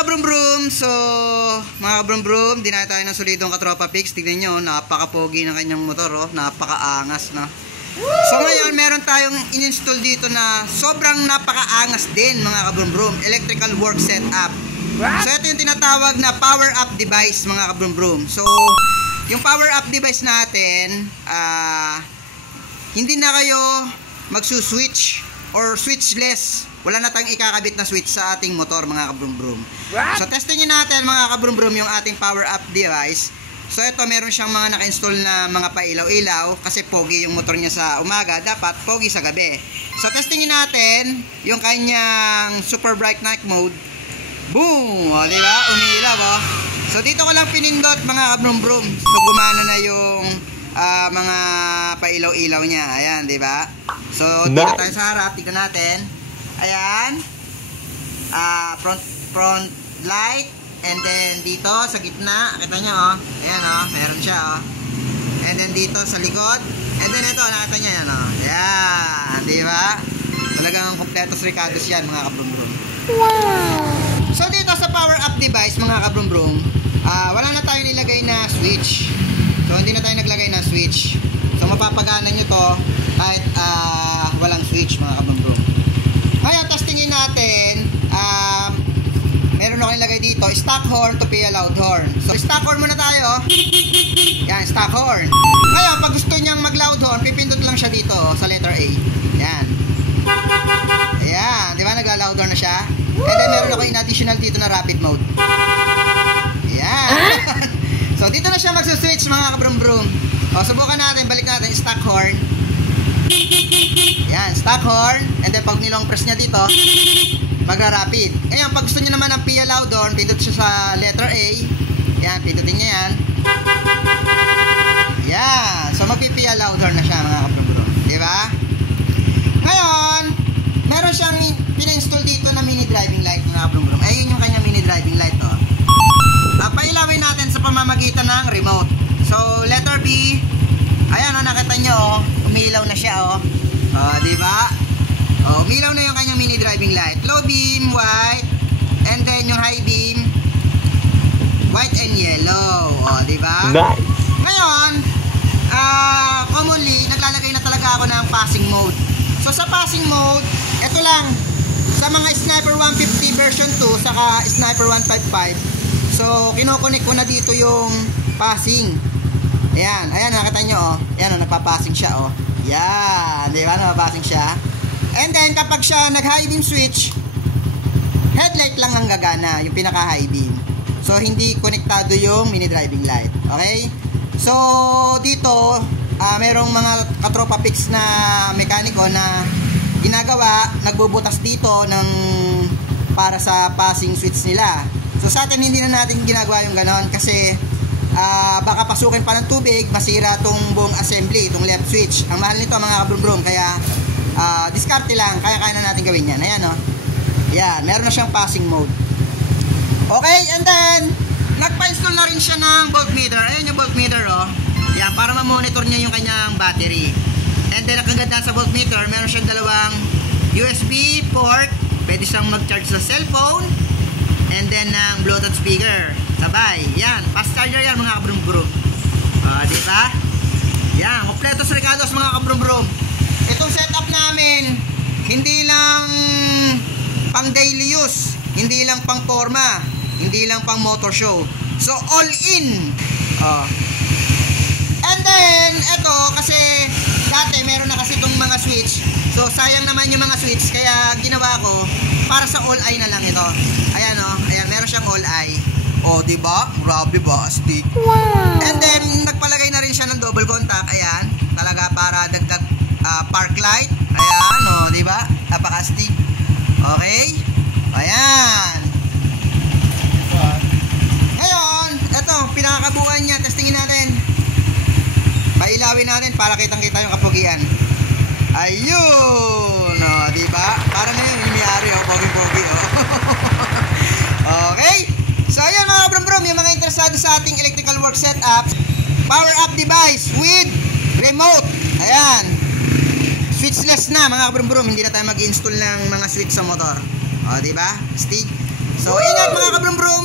kabrum brum, mga kabrum brum, di na tayo ng solidong katropa picks. Tignan nyo, napaka-pogi ng kanyang motor, oh. Napaka-angas, no? So ngayon, meron tayong in-install dito na sobrang napaka-angas din, mga kabrum brum. Electrical work setup. So ito yung tinatawag na power up device, mga kabrum brum. So, yung power up device natin, hindi na kayo magsuswitch or switchless. Wala na tayong ikakabit na switch sa ating motor, mga kabrum-brum. So testingin natin, mga kabrum-brum, yung ating power up device. So ito, meron siyang mga naka-install na mga pailaw-ilaw kasi pogi yung motor niya sa umaga, dapat pogi sa gabi. So testingin natin yung kanyang super bright night mode. Boom! O, diba? Umiilaw, o. So dito ko lang pinindot, mga kabrum-brum. So gumana na yung mga pailaw-ilaw niya. Ayan, diba? So dito tayo sa harap, tignan natin. Ayan, front light, and then dito sa gitna, kita nyo, oh, ayan, oh, meron siya, oh, and then dito sa likod, and then ito, nakita nyo yan, oh, ayan, diba? Talagang kompletos ricados yan, mga kabrum-brum. Wow! So dito sa power up device, mga kabrum-brum, wala na tayo nilagay na switch. So hindi na tayo naglagay na switch. So mapapagana nyo to kahit walang switch, mga kabrum-brum. Ngayon, testingin natin, meron ako nilagay dito, stock horn to pay a loud horn. So, stock horn muna tayo. Yan, stock horn. Ngayon, pag gusto niyang mag loud horn, pipindot lang siya dito, sa letter A. Yan. Ayan, di ba? Nagla-loud horn na siya. And then, meron ako in additional dito na rapid mode. Ayan. So, dito na siya magsuswitch, mga kabrum-brum. O, subukan natin, balik natin, stock horn. Yan, stock horn. And then pag nilong press niya dito, magra-rapid. Ngayon, pag gusto niya naman ng PIA loud horn, pindot siya sa letter A. Yan, pindutin niya yan. Yan. So magpi-PIA loud horn na siya, mga kabrum-brum. Diba? Ngayon, meron siyang pina-install dito na mini driving light, mga kabrum-brum. Ayun yung kanyang mini driving light, oh. Pailawin natin sa pamamagitan ng remote. So, letter B. Ayan, oh, nakita nyo, oh. Umilaw na siya, oh. Diba? Oh, umilaw na yung kanyang mini driving light. Low beam, white. And then yung high beam, white and yellow. Oh, diba? Nice. Ngayon, commonly, naglalagay na talaga ako ng passing mode. So, sa passing mode, ito lang. Sa mga Sniper 150 version 2, saka Sniper 155. So, kinokonek ko na dito yung passing. Ayan, ayan, nakita nyo, oh. Ayan, oh, nagpapassing siya, oh. Yan, di ba? Napapassing siya. And then, kapag siya nag-high beam switch, headlight lang ang gagana, yung pinaka-high beam. So, hindi konektado yung mini driving light. Okay? So, dito, merong mga katropa picks na mekaniko na ginagawa, nagbubutas dito ng para sa passing switch nila. So, sa atin, hindi na natin ginagawa yung ganon kasi baka pasukin pa ng tubig, masira tong buong assembly, itong left switch. Ang mahal nito, mga kabrum-brum, kaya diskarte lang, kaya na natin gawin yan. Ayan, oh. Yan, meron na siyang passing mode. Okay, and then nagpa-install na rin siya ng voltmeter. Ayan yung voltmeter, oh. Yan, para ma-monitor niya yung kanyang battery. And then, ang kaganda sa voltmeter, meron siyang dalawang USB port. Pwede siyang mag-charge sa cellphone. And then, ng Bluetooth speaker. Sabay. Yan. Fast charger yan, mga kabrum-brum. Diba? Yan. Kompletos ricados, mga kabrum-brum. Itong setup namin, hindi lang pang daily use. Hindi lang pang forma. Hindi lang pang motor show. So, all in. And then, ito, kasi dati, meron na kasi itong mga switch. So, sayang naman yung mga switch. Kaya, ginawa ko, para sa all-eye na lang ito. Ayan, oh. Ayan, meron siyang all-eye. Oh, diba? Grabe ba? Stick. Wow. And then, nagpalagay na rin siya ng double contact. Ayan. Talaga para dagdag park light. Ayan, oh, diba? Napaka-stick. Okay? Ayan. Ngayon, ito, pinakakabuuan niya. Testingin natin. Pailawin natin para kitang-kita yung kapugian. Ayun! Oh, diba? Parang ngayon, yung may-ari, oh. Pogi-pogi, oh. Okay? So, ayun, mga kabrum-brum, yung mga interesado sa ating electrical work setup, power up device with remote. Ayan. Switchless na, mga kabrum-brum. Hindi na tayo mag-install ng mga switch sa motor. O, diba? Stick. So, ingat mga kabrum-brum.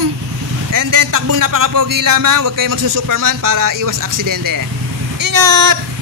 And then, takbong napakapogi lamang. Huwag kayo magsusuperman para iwas aksidente. Ingat!